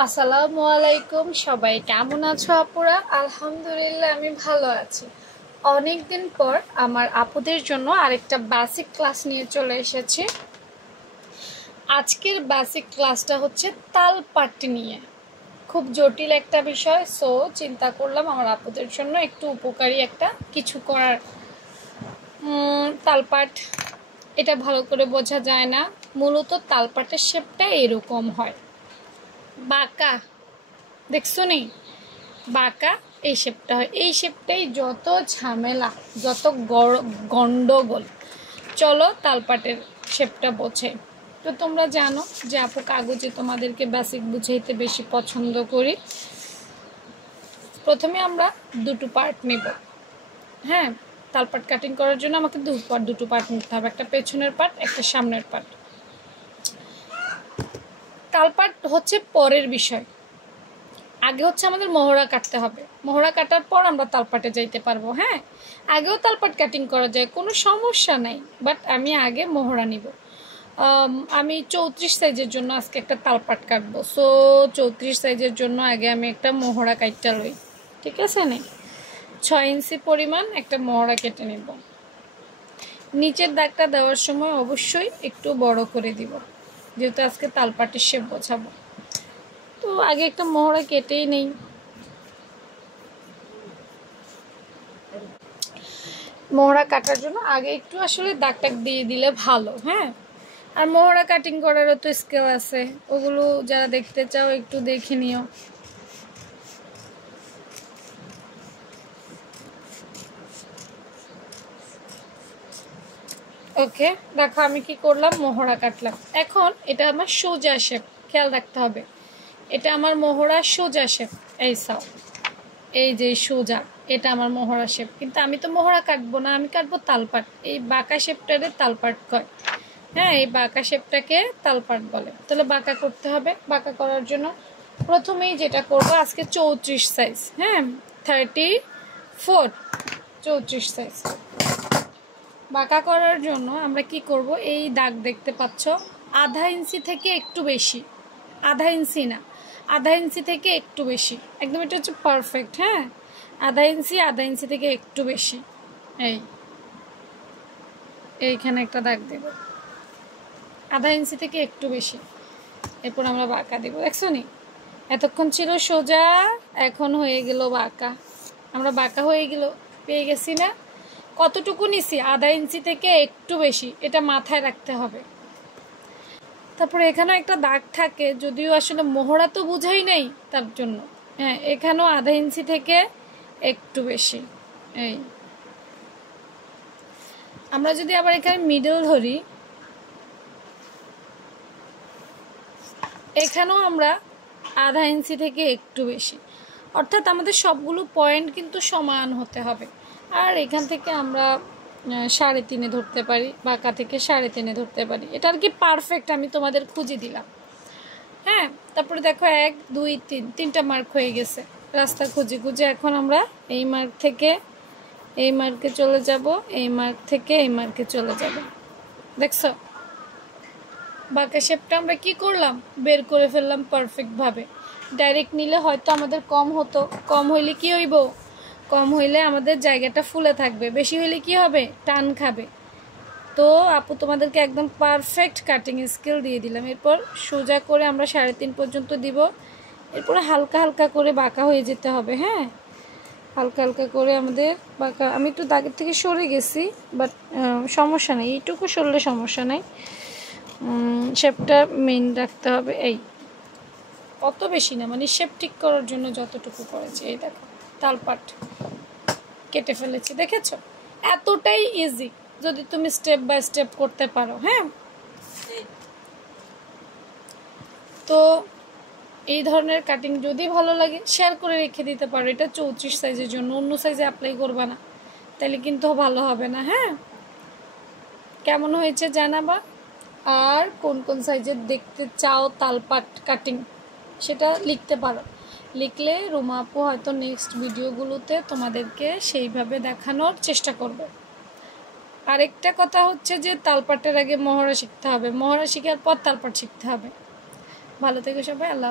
আসসালামু আলাইকুম, সবাই কেমন আছো আপুরা? আলহামদুলিল্লাহ আমি ভালো আছি। অনেক দিন পর আমার আপুদের জন্য আরেকটা বেসিক ক্লাস নিয়ে চলে এসেছি। আজকের বেসিক ক্লাসটা হচ্ছে তালপাট্টি নিয়ে। খুব জটিল একটা বিষয়, সো চিন্তা করলাম আমার আপুদের জন্য একটু উপকারী একটা কিছু করার। তালপাট এটা ভালো করে বোঝা যায় না, মূলত তালপাটের শেপটা এরকম হয়, বাঁকা। দেখছো নি? বাঁকা এই শেপটা হয়। এই শেপটাই যত ঝামেলা, যত গন্ডগোল। চলো তালপাটের শেপটা বোঝে। তো তোমরা জানো যে আপু কাগজে তোমাদেরকে বেসিক বুঝাইতে বেশি পছন্দ করি। প্রথমে আমরা দুটো পার্ট নেব। হ্যাঁ, তালপাট কাটিং করার জন্য আমাকে দুটো পার্ট নিতে হবে, একটা পেছনের পার্ট, একটা সামনের পার্ট। তালপাট হচ্ছে পরের বিষয়, আগে হচ্ছে আমাদের মোহরা কাটতে হবে। মোহরা কাটার পর আমরা তালপাটে যাইতে পারবো। হ্যাঁ, আগেও তালপাট কাটিং করা যায়, কোনো সমস্যা নাই, বাট আমি আগে মোহরা নিব। আমি 34 সাইজের জন্য আজকে একটা তালপাট কাটবো। সো 34 সাইজের জন্য আগে আমি একটা মোহরা কাটটা লই। ঠিক আছে নি? 6 ইঞ্চি পরিমাণ একটা মোহরা কেটে নেব। নিচের দাগটা দেওয়ার সময় অবশ্যই একটু বড় করে দিব, যেহেতু আজকে তালপাটের শেপ বোঝাবো। তো আগে একটা মোহরা কেটেই নেই। মোহরা কাটার জন্য আগে একটু আসলে দাগ টাগ দিয়ে দিলে ভালো। হ্যাঁ, আর মোহরা কাটিং করারও তো স্কেল আছে, ওগুলো যারা দেখতে চাও একটু দেখে নিও। ওকে, দেখো আমি কি করলাম, মোহরা কাটলাম। এখন এটা আমার সোজা শেপ, খেয়াল রাখতে হবে, এটা আমার মোহরা সোজা শেপ। এই যে সোজা, এটা আমার মোহরা শেপ। কিন্তু আমি তো মোহরা কাটবো না, আমি কাটবো তালপাট। এই বাঁকা শেপটারে তালপাট কয়। হ্যাঁ, এই বাঁকা শেপটাকে তালপাট বলে। তাহলে বাঁকা করতে হবে। বাঁকা করার জন্য প্রথমেই যেটা করব, আজকে 34 সাইজ, হ্যাঁ 34, 34 সাইজ বাঁকা করার জন্য আমরা কি করব, এই দাগ দেখতে পাচ্ছ, আধা ইঞ্চি থেকে একটু বেশি, আধা ইঞ্চি না, আধা ইঞ্চি থেকে একটু বেশি, একদম এটা হচ্ছে পারফেক্ট। হ্যাঁ, আধা ইঞ্চি থেকে একটু বেশি। এইখানে একটা দাগ দেব, আধা ইঞ্চি থেকে একটু বেশি। এরপর আমরা বাঁকা দেব। দেখছো নি? এতক্ষণ ছিল সোজা, এখন হয়ে গেল বাঁকা। আমরা বাঁকা হয়ে গেল, পেয়ে গেছি না? কতটুকু নিছি? আধা ইঞ্চি থেকে একটু বেশি, এটা মাথায় রাখতে হবে। তারপরে এখানেও একটা দাগ থাকে, যদিও আসলে মোহরা তো বুঝাই নাই তার জন্য। হ্যাঁ, এখানেও আধা ইঞ্চি থেকে একটু বেশি। এই আমরা যদি আবার এখানে মিডল ধরি, এখানেও আমরা আধা ইঞ্চি থেকে একটু বেশি। অর্থাৎ আমাদের সবগুলো পয়েন্ট কিন্তু সমান হতে হবে। আর এখান থেকে আমরা 3.5 ধরতে পারি, বাঁকা থেকে 3.5 ধরতে পারি। এটা আর কি পারফেক্ট আমি তোমাদের খুঁজে দিলাম। হ্যাঁ, তারপরে দেখো 1 2 3, 3টা মার্ক হয়ে গেছে। রাস্তা খুঁজে খুঁজে এখন আমরা এই মার্ক থেকে এই মার্কে চলে যাব, এই মার্ক থেকে এই মার্কে চলে যাব। দেখছো বাঁকা শেপটা আমরা কি করলাম, বের করে ফেললাম পারফেক্টভাবে। ডাইরেক্ট নিলে হয়তো আমাদের কম হতো, কম হইলে কি হইব, কম হইলে আমাদের জায়গাটা ফুলে থাকবে, বেশি হইলে কি হবে, টান খাবে। তো আপু তোমাদেরকে একদম পারফেক্ট কাটিং স্কেল দিয়ে দিলাম। এরপর সোজা করে আমরা 3.5 পর্যন্ত দিব। এরপরে হালকা হালকা করে বাঁকা হয়ে যেতে হবে। হ্যাঁ, হালকা হালকা করে আমাদের বাঁকা। আমি একটু দাগের থেকে সরে গেছি, বাট সমস্যা নেই, এইটুকু সরলে সমস্যা নেই। শেপটা মেইন রাখতে হবে। এই অত বেশি না, মানে শেপ ঠিক করার জন্য যতটুকু করেছি। এই দেখো তালপাট কেটে ফেলেছি, দেখেছো? এতটাই ইজি যদি তুমি স্টেপ বাই স্টেপ করতে পারো। হ্যাঁ, তো এই ধরনের কাটিং যদি ভালো লাগে শেয়ার করে রেখে দিতে পারো। এটা 34 সাইজের জন্য, অন্য সাইজে অ্যাপ্লাই করবা না, তাহলে কিন্তু ভালো হবে না। হ্যাঁ, কেমন হয়েছে জানাবা। আর কোন কোন সাইজের দেখতে চাও তালপাট কাটিং, সেটা লিখতে পারো। লিখলে রুমা আপু হয়তো নেক্সট ভিডিওগুলোতে তোমাদেরকে সেইভাবে দেখানোর চেষ্টা করবে। আরেকটা কথা হচ্ছে যে তালপাটের আগে মহড়া শিখতে হবে, মহড়া শেখার পর তালপাট শিখতে হবে। ভালো থেকো সবাই, আল্লাহ।